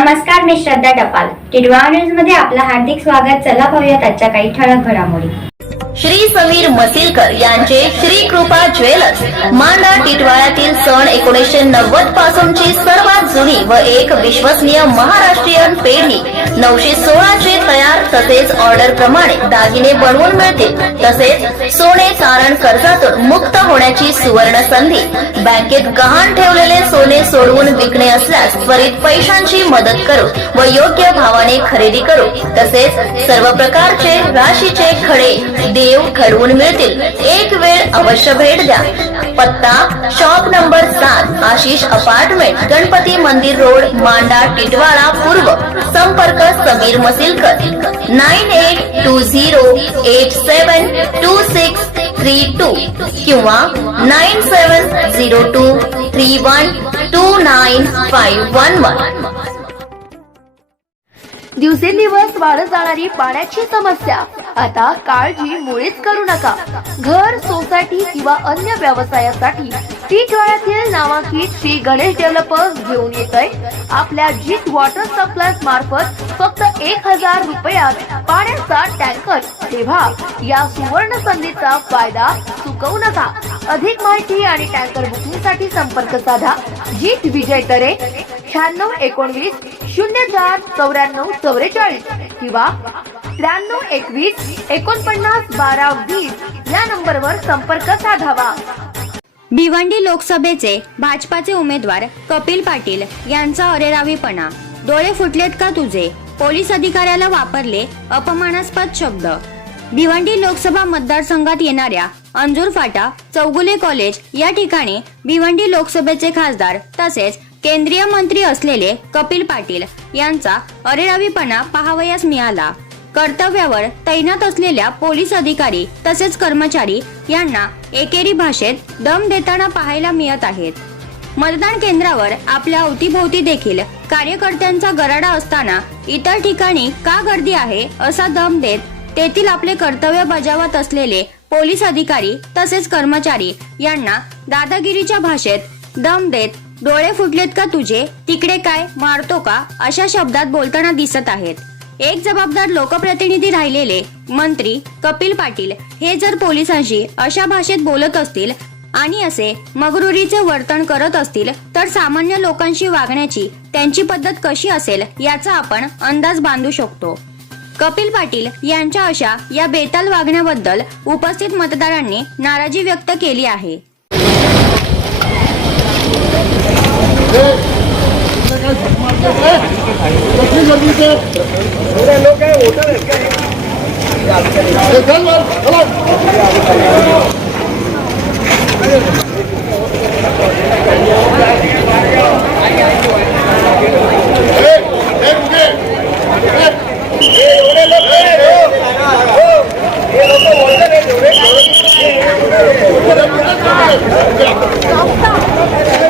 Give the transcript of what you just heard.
नमस्कार मी श्रद्धा टपाल. टिडवा न्यूजमध्ये आपलं हार्दिक स्वागत. चला पाहूयात आजच्या काही ठळक घडामोडी. श्री समीर मसिलकर यांचे श्री कृपा ज्वेलर्स. मांडा टिटवाळ्यातील सण एकोणीसशे नव्वद पासूनची सर्वात जुनी व एक विश्वसनीय महाराष्ट्रीयन पेढी. नऊशे सोळाचे तयार तसेच ऑर्डर प्रमाणे दागिने बनवून मिळतील. तसेच सोने तारण कर्जातून मुक्त होण्याची सुवर्ण संधी. बँकेत गहाण ठेवलेले सोने सोडवून विकणे असल्यास त्वरित पैशांची मदत करू व योग्य भावाने खरेदी करू. तसेच सर्व प्रकारचे राशीचे खडे देव घडवून मिळतील. एक वेळ अवश्य भेट द्या. पत्ता शॉप नंबर सात आशिष अपार्टमेंट गणपती मंदिर रोड मांडा टिटवाळा पूर्व. संपर्क Sameer Masilkar. Nine eight two zero eight seven two six three two किंवा nine seven zero two three one two nine five one one दिवसेंदिवस वाढत जाणारी पाण्याची समस्या. आता काळजी मुळीच करू नका. घर सोसायटी किंवा अन्य व्यवसायासाठी टिटवाळ्यातील नामांकित श्री गणेश डेव्हलपर्स घेऊन येत आहे आपल्या जीत वॉटर सप्लाय मार्फत फक्त एक हजार रुपयात पाण्याचा टँकर. तेव्हा या सुवर्ण संधीचा फायदा चुकवू नका. अधिक माहिती आणि टँकर बुकिंगसाठी संपर्क साधा. जीत विजय तरे शहाण्णव एकोणवीस शून्य चार चौऱ्याण्णव चौवेचाळीस किंवा त्र्याण्णव एकवीस एकोणपन्नास बारा वीस या नंबरवर संपर्क साधावा. भिवंडी लोकसभेचे भाजपाचे उमेदवार कपिल पाटील यांचा अरेरावीपणा. डोळे फुटलेत का तुझे? पोलीस अधिकाऱ्याला वापरले अपमानास्पद शब्द. भिवंडी लोकसभा मतदारसंघात येणाऱ्या अंजूर फाटा चौगुले कॉलेज या ठिकाणी भिवंडी लोकसभेचे खासदार तसेच केंद्रीय मंत्री असलेले कपिल पाटील यांचा अरेरावीपणा पाहावयास मिळाला. कर्तव्यावर तैनात असलेल्या पोलीस अधिकारी तसेच कर्मचारी यांना एकेरी भाषेत दम देताना पाहायला मिळत आहेत. मतदान केंद्रावर आपल्या अवतीभोवती देखील कार्यकर्त्यांचा गराडा असताना इतर ठिकाणी का गर्दी आहे असा दम देत तेथील आपले कर्तव्य बजावत असलेले पोलीस अधिकारी तसेच कर्मचारी यांना दादागिरीच्या भाषेत दम देत डोळे फुटलेत का तुझे? तिकडे काय? मारतो का? अशा शब्दात बोलताना दिसत आहेत. एक जबाबदार लोकप्रतिनिधी राहिलेले मंत्री कपिल पाटील हे जर पोलिसांशी अशा भाषेत बोलत असतील आणि असे मगरुरीचे वर्तन करत असतील तर सामान्य लोकांशी वागण्याची त्यांची पद्धत कशी असेल याचा आपण अंदाज बांधू शकतो. कपिल पाटील यांच्या अशा या बेताल वागण्याबद्दल उपस्थित मतदारांनी नाराजी व्यक्त केली आहे. Thank you.